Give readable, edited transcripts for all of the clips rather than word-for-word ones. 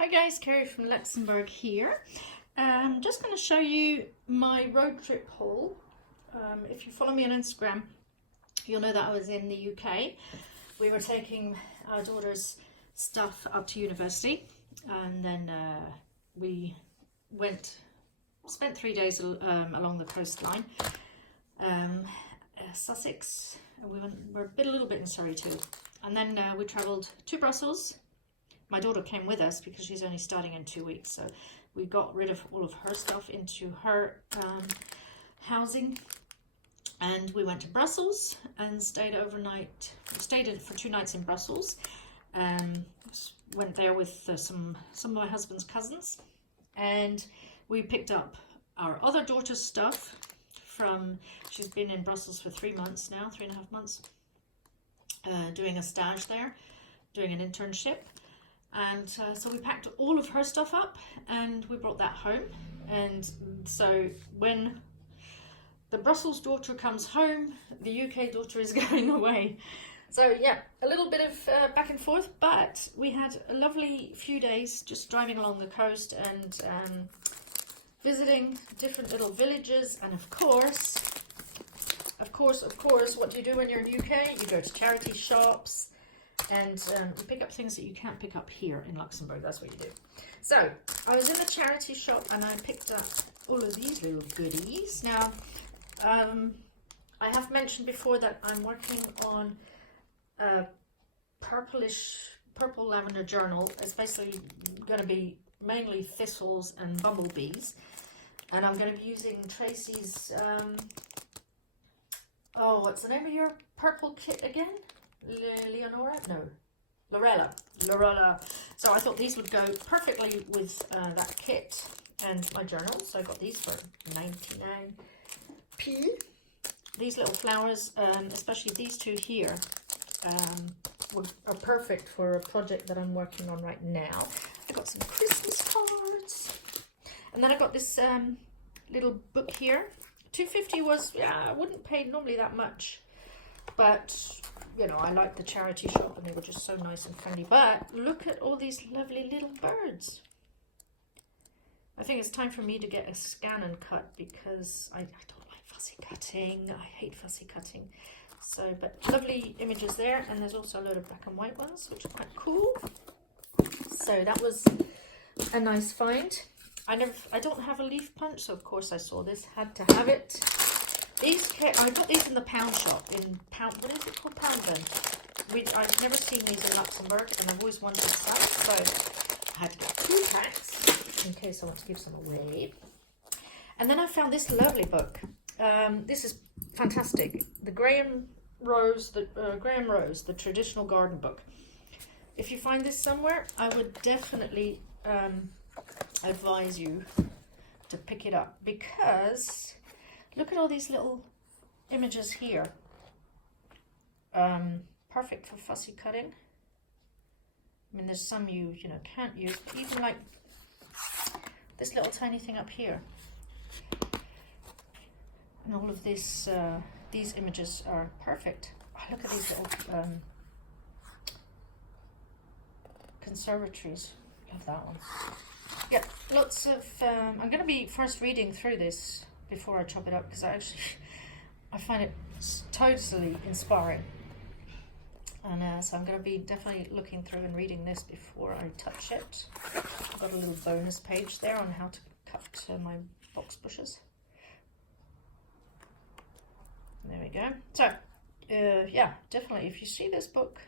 Hi guys, Carrie from Luxembourg here. Just going to show you my road trip haul. If you follow me on Instagram, you'll know that I was in the UK. We were taking our daughter's stuff up to university, and then we spent 3 days along the coastline, Sussex, and we're a little bit in Surrey too. And then we travelled to Brussels. My daughter came with us because she's only starting in 2 weeks, so we got rid of all of her stuff into her housing, and we went to Brussels and stayed overnight. We stayed for 2 nights in Brussels. Went there with some of my husband's cousins, and we picked up our other daughter's stuff from. She's been in Brussels for 3 months now, 3.5 months, doing a stage there, doing an internship. And so we packed all of her stuff up and we brought that home. And so when the Brussels daughter comes home, the UK daughter is going away. So yeah, a little bit of back and forth, but we had a lovely few days just driving along the coast and visiting different little villages. And of course, what do you do when you're in the UK? You go to charity shops. And you pick up things that you can't pick up here in Luxembourg. That's what you do. So I was in the charity shop and I picked up all of these little goodies. Now, I have mentioned before that I'm working on a purple lavender journal. It's basically going to be mainly thistles and bumblebees. And I'm going to be using Tracy's, what's the name of your purple kit again? Lorella. So I thought these would go perfectly with that kit and my journal. So I got these for 99p. These little flowers, especially these two here, are perfect for a project that I'm working on right now. I got some Christmas cards, and then I got this little book here. $2.50 was, I wouldn't pay normally that much, but you know, I liked the charity shop and they were just so nice and friendly. But look at all these lovely little birds. I think it's time for me to get a scan and cut because I don't like fussy cutting. I hate fussy cutting. So, but lovely images there, and there's also a load of black and white ones, which are quite cool. So that was a nice find. I don't have a leaf punch, so of course I saw this, had to have it. I got these in the pound shop, what is it called? Poundland. I've never seen these in Luxembourg, and I've always wanted some, so I had to get 2 packs in case I want to give some away. And then I found this lovely book. This is fantastic. The Graham Rose, the Traditional Garden Book. If you find this somewhere, I would definitely advise you to pick it up, because look at all these little images here. Perfect for fussy cutting. I mean, there's some you can't use, but even like this little tiny thing up here. And all of this, these images are perfect. Oh, look at these little conservatories. Love that one. Yeah, lots of. I'm going to be first reading through this before I chop it up, because I find it totally inspiring, and so I'm going to be definitely looking through and reading this before I touch it. I've got a little bonus page there on how to cut my box bushes. There we go. So yeah, definitely if you see this book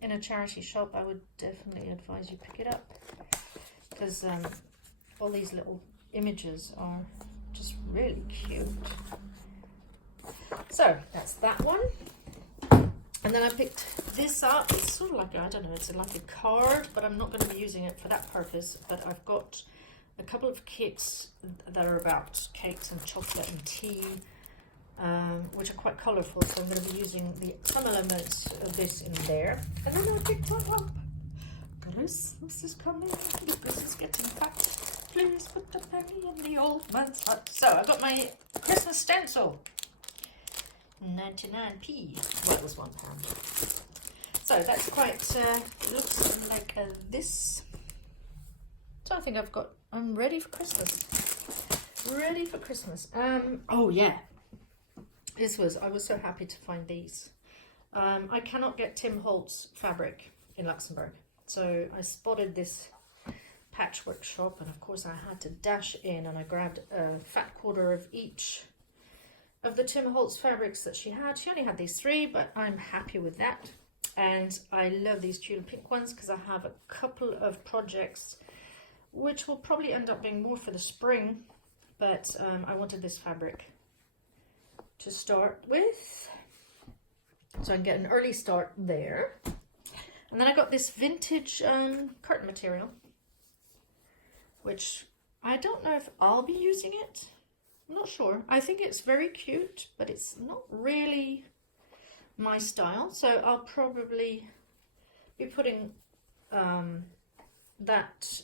in a charity shop, I would definitely advise you pick it up, because all these little images are just really cute. So that's that one. And then I picked this up. It's sort of like, I don't know, it's like a card, but I'm not going to be using it for that purpose. But I've got a couple of kits that are about cakes and chocolate and tea, which are quite colourful. So I'm going to be using some elements of this in there. And then I picked up Christmas is coming, Christmas is getting packed. Please put the penny in the old man's hut. So I've got my Christmas stencil. 99p. Well, it was £1. So that's quite, looks like this. So I think I'm ready for Christmas. Ready for Christmas. Oh yeah. I was so happy to find these. I cannot get Tim Holtz fabric in Luxembourg. So I spotted this patchwork shop, and of course I had to dash in, and I grabbed a fat quarter of each of the Tim Holtz fabrics that she had. She only had these 3, but I'm happy with that. And I love these tulip pink ones because I have a couple of projects which will probably end up being more for the spring, but I wanted this fabric to start with, so I can get an early start there. And then I got this vintage curtain material, which I don't know if I'll be using it. I'm not sure. I think it's very cute, but it's not really my style. So I'll probably be putting that,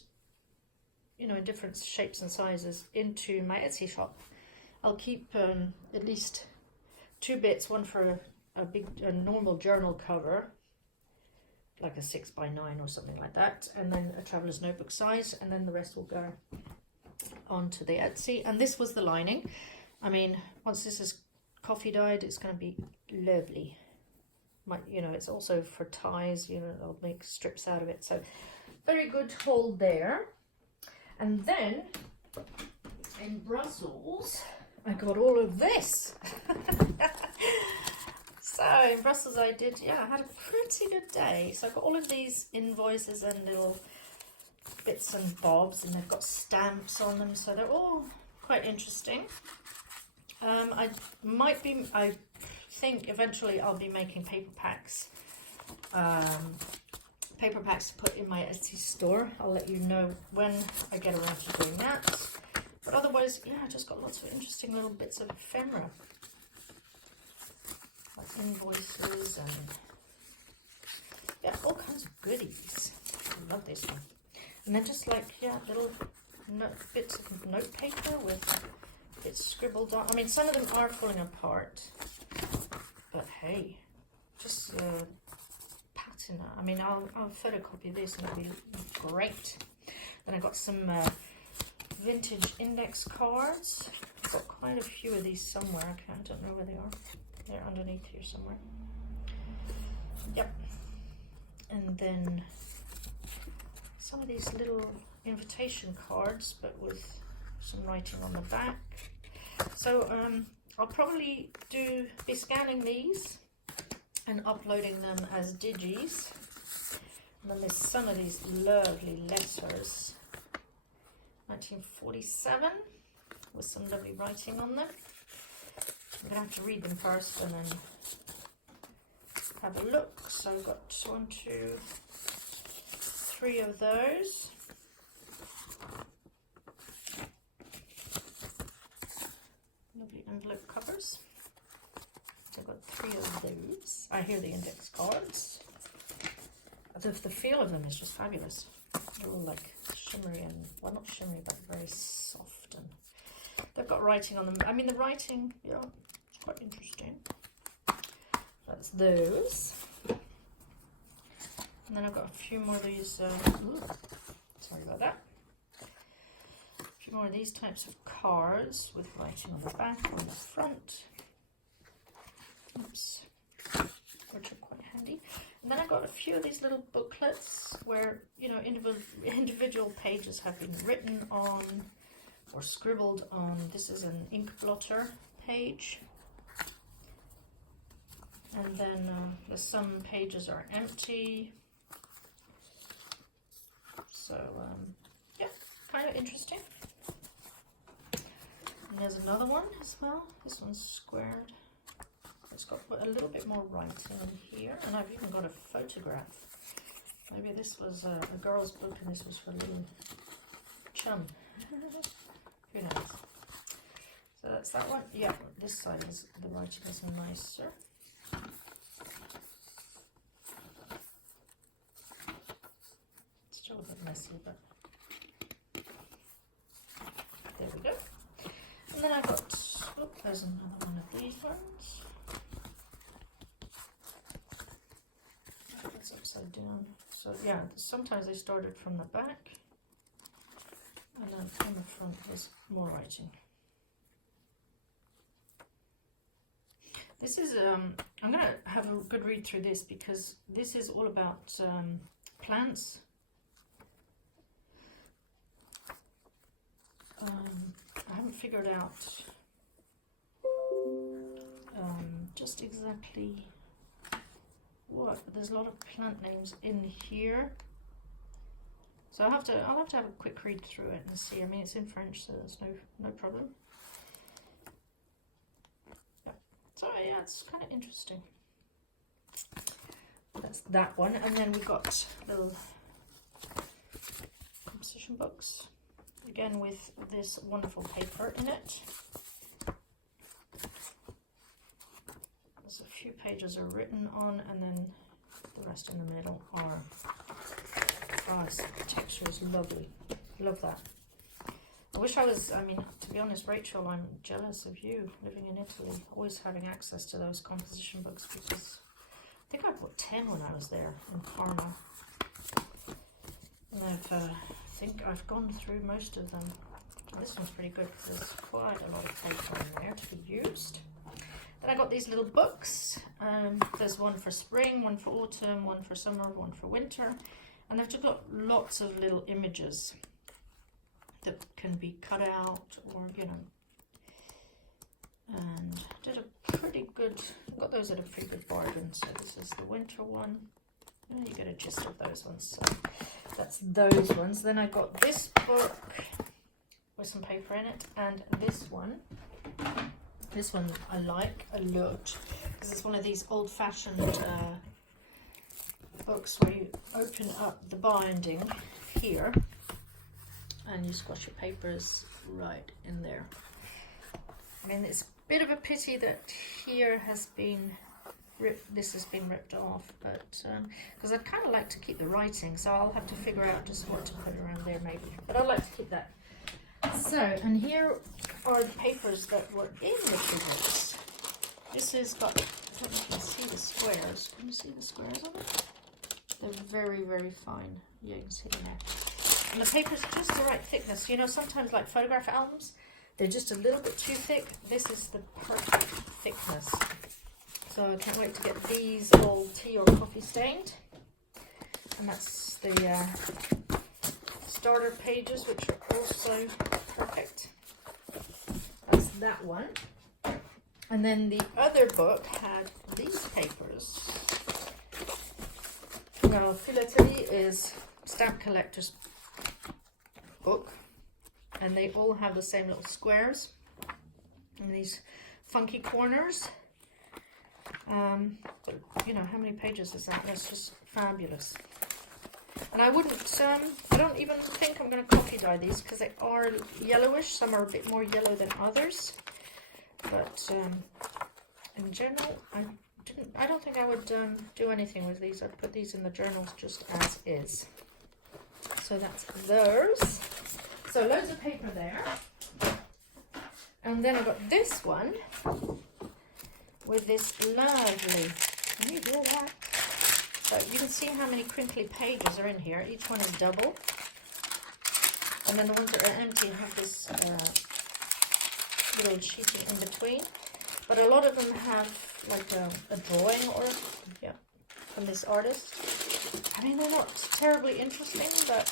you know, in different shapes and sizes into my Etsy shop. I'll keep at least 2 bits, one for a normal journal cover, like a 6x9 or something like that, and then a traveler's notebook size, and then the rest will go onto the Etsy. And this was the lining. I mean, once this is coffee dyed, it's going to be lovely. You know, it's also for ties, you know, I'll make strips out of it. So very good hold there. And then in Brussels, I got all of this. So in Brussels I had a pretty good day. So I got all of these invoices and little bits and bobs, and they've got stamps on them, so they're all quite interesting. I think eventually I'll be making paper packs to put in my Etsy store. I'll let you know when I get around to doing that. But otherwise, yeah, I just got lots of interesting little bits of ephemera, like invoices and yeah, all kinds of goodies. I love this one. And then just like, yeah, little bits of note paper with bits scribbled on. I mean, some of them are falling apart, but hey, just patina. I mean, I'll photocopy this and it'll be great. Then I got some vintage index cards. I've got quite a few of these somewhere. I don't know where they are. They're underneath here somewhere. Yep. And then some of these little invitation cards, but with some writing on the back. So I'll probably be scanning these and uploading them as digis. And then there's some of these lovely letters. 1947 with some lovely writing on them. I'm gonna have to read them first and then have a look. So I've got 1, 2, 3 of those. Lovely envelope covers. So I've got 3 of those. I hear the index cards. The feel of them is just fabulous. They're all like shimmery and, well, not shimmery, but very soft, and they've got writing on them. I mean, the writing, yeah, it's quite interesting. That's those. And then I've got a few more of these, sorry about that. A few more of these types of cards with writing on the back or on the front. Oops. Which are quite handy. And then I got a few of these little booklets where, you know, individual pages have been written on or scribbled on. This is an ink blotter page. And then there's some pages are empty. So, yeah, kind of interesting. And there's another one as well. This one's squared. It's got a little bit more writing in here, and I've even got a photograph. Maybe this was a girl's book and this was for a little chum. Who knows? So that's that one. Yeah, this side is, the writing is nicer. It's still a bit messy, but there we go. And then I got, oh, there's another one of these ones. It's upside down. So yeah, sometimes they started from the back. And then on the front is more writing. This is, I'm going to have a good read through this because this is all about plants. I haven't figured out just exactly what. There's a lot of plant names in here. So I'll have to have a quick read through it and see. I mean, it's in French, so there's no problem. Yeah. So yeah, it's kind of interesting. That's that one, and then we got little composition books, again with this wonderful paper in it. There's a few pages are written on, and then the rest in the middle are. Oh, the texture is lovely. Love that. I wish I was, I mean, to be honest, Rachel, I'm jealous of you living in Italy, always having access to those composition books, because I think I bought 10 when I was there in Parma. And I think I've gone through most of them. This one's pretty good because there's quite a lot of paper in there to be used. Then I got these little books. There's one for spring, one for autumn, one for summer, one for winter. And they've just got lots of little images that can be cut out, or, you know, and did a pretty good, got those at a pretty good bargain. So this is the winter one. And you get a gist of those ones. So that's those ones. Then I got this book with some paper in it, and this one. This one I like a lot because it's one of these old-fashioned books where you open up the binding here and you squash your papers right in there. I mean, it's a bit of a pity that here has been ripped, this has been ripped off, but because I'd kind of like to keep the writing, so I'll have to figure out just what to put around there maybe, but I'd like to keep that. So, and here are the papers that were in the two books. This has got, I don't know if you can see the squares. Can you see the squares on it? They're very, very fine. Yeah, you can see them there. And the paper's just the right thickness. You know, sometimes like photograph albums, they're just a little bit too thick. This is the perfect thickness. So I can't wait to get these all tea or coffee stained. And that's the starter pages, which are also perfect. That's that one. And then the other book had these papers. Now, Philately is stamp collector's book, and they all have the same little squares and these funky corners. But, you know, how many pages is that? That's just fabulous. And I wouldn't, I don't even think I'm going to copy dye these because they are yellowish. Some are a bit more yellow than others. But in general, I don't think I would do anything with these. I'd put these in the journals just as is. So that's those. So loads of paper there. And then I got this one with this lovely, can you hear that? So you can see how many crinkly pages are in here. Each one is double. And then the ones that are empty have this little sheeting in between. But a lot of them have like a drawing or, yeah, from this artist. I mean, they're not terribly interesting, but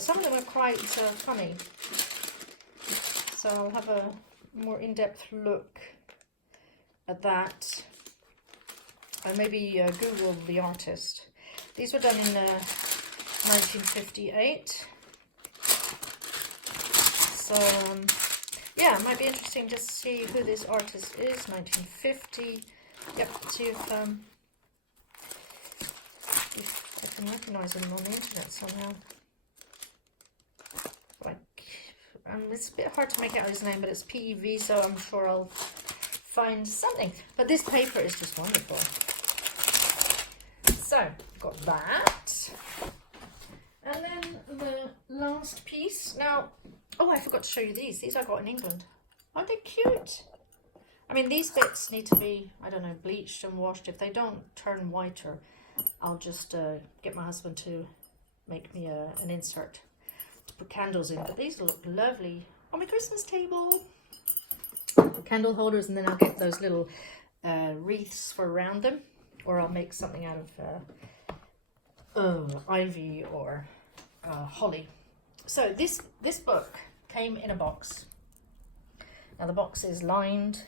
some of them are quite funny. So I'll have a more in-depth look at that. And maybe Google the artist. These were done in 1958. So, yeah, it might be interesting just to see who this artist is. 1950. Yep, see if I can recognize him on the internet somehow. Like, it's a bit hard to make out his name, but it's PEV, so I'm sure I'll find something. But this paper is just wonderful. So, got that. And then the last piece. Now, oh, I forgot to show you these. These I got in England. Aren't they cute? I mean, these bits need to be, I don't know, bleached and washed. If they don't turn whiter, I'll just get my husband to make me an insert. to put candles in, but these look lovely on my Christmas table. Candle holders, and then I'll get those little wreaths for around them, or I'll make something out of ivy or holly. So this book came in a box. Now the box is lined.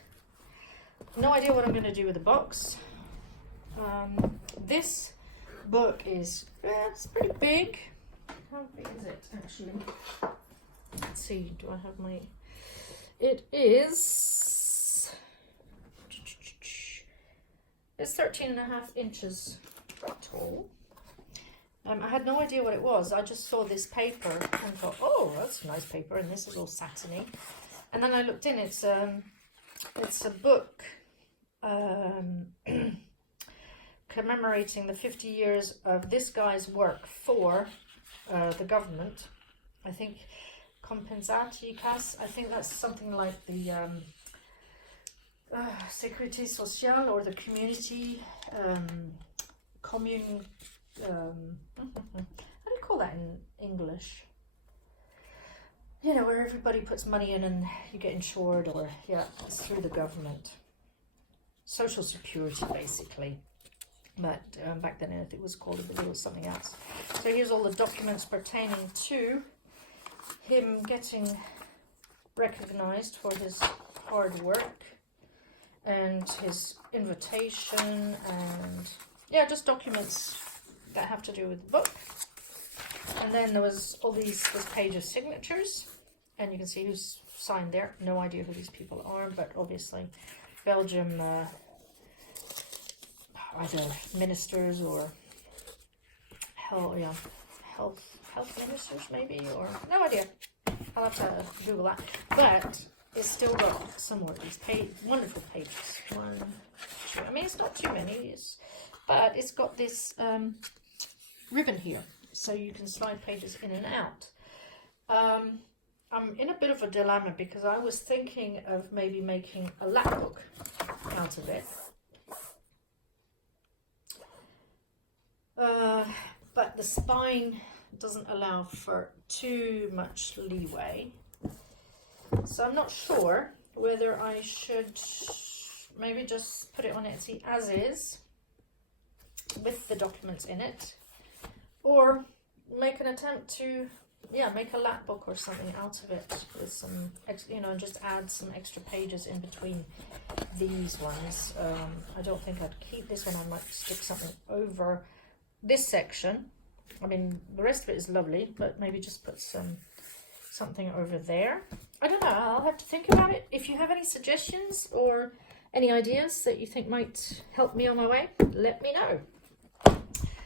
No idea what I'm going to do with the box. This book is it's pretty big. How big is it actually? Let's see, do I have my... It is... It's 13.5 inches tall. I had no idea what it was. I just saw this paper and thought, oh, that's a nice paper, and this is all satiny. And then I looked in. It's a book commemorating the 50 years of this guy's work for the government. I think Compensaticas. I think that's something like the Sécurité Sociale, or the community commune. How do you call that in English? You know, where everybody puts money in and you get insured, or yeah, it's through the government. Social security, basically. But back then it was called a little something else. So here's all the documents pertaining to him getting recognized for his hard work, and his invitation, and yeah, just documents that have to do with the book. And then there was all this page of signatures, and you can see who's signed there. No idea who these people are, but obviously Belgium, either ministers or health ministers maybe, or no idea. I'll have to Google that. But it's still got some more of these wonderful pages. 1, 2. I mean, it's not too many, but it's got this ribbon here, so you can slide pages in and out. I'm in a bit of a dilemma because I was thinking of maybe making a lap book out of it. But the spine doesn't allow for too much leeway. So I'm not sure whether I should maybe just put it on Etsy as is with the documents in it, or make an attempt to make a lap book or something out of it with some just add some extra pages in between these ones. I don't think I'd keep this one. I might stick something over this section. I mean, the rest of it is lovely, but maybe just put something over there. I don't know, I'll have to think about it. If you have any suggestions or any ideas that you think might help me on my way, let me know.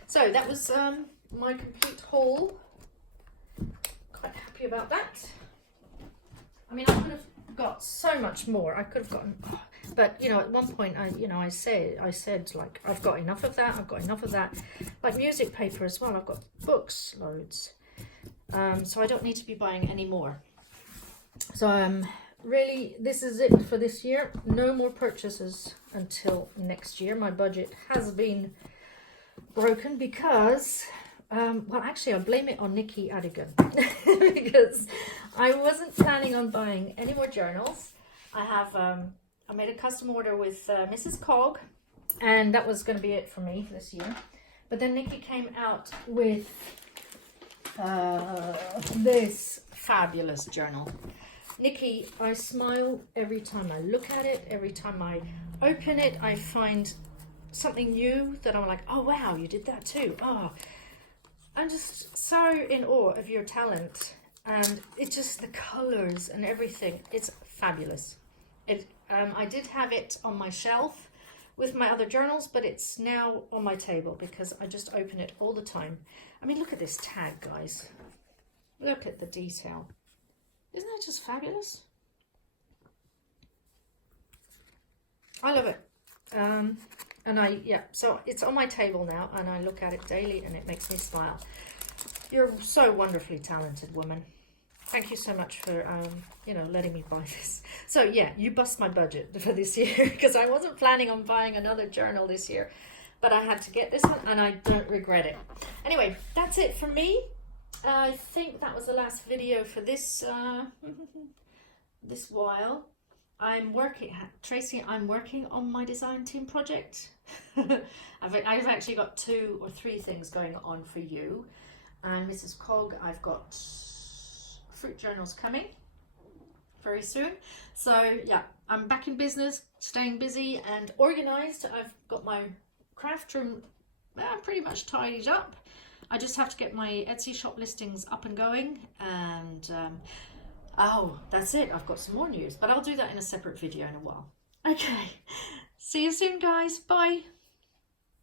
So that was my complete haul. Quite happy about that. I mean, I could have got so much more. I could have gotten, but at one point I said like, I've got enough of that, I've got enough of that. Like music paper as well, I've got books loads. So I don't need to be buying any more. So really, this is it for this year. No more purchases until next year. My budget has been broken because, well, actually, I blame it on Nikki Adigan because I wasn't planning on buying any more journals. I made a custom order with Mrs. Cog, and that was going to be it for me this year. But then Nikki came out with this fabulous journal. Nikki, I smile every time I look at it. Every time I open it, I find something new that I'm like, oh wow, you did that too. Oh, I'm just so in awe of your talent, and it's just the colors and everything. It's fabulous. I did have it on my shelf with my other journals, but it's now on my table because I just open it all the time. I mean, look at this tag, guys. Look at the detail. Isn't that just fabulous? I love it. So it's on my table now, and I look at it daily, and it makes me smile. You're so wonderfully talented, woman. Thank you so much for, letting me buy this. So yeah, you bust my budget for this year because I wasn't planning on buying another journal this year, but I had to get this one, and I don't regret it. Anyway, that's it for me. I think that was the last video for this this while. Tracy, I'm working on my design team project. I've actually got 2 or 3 things going on for you. And Mrs. Cog, I've got fruit journals coming very soon. So yeah, I'm back in business, staying busy and organized. I've got my craft room pretty much tidied up. I just have to get my Etsy shop listings up and going, and oh, that's it. I've got some more news, but I'll do that in a separate video in a while. Okay, see you soon, guys. Bye.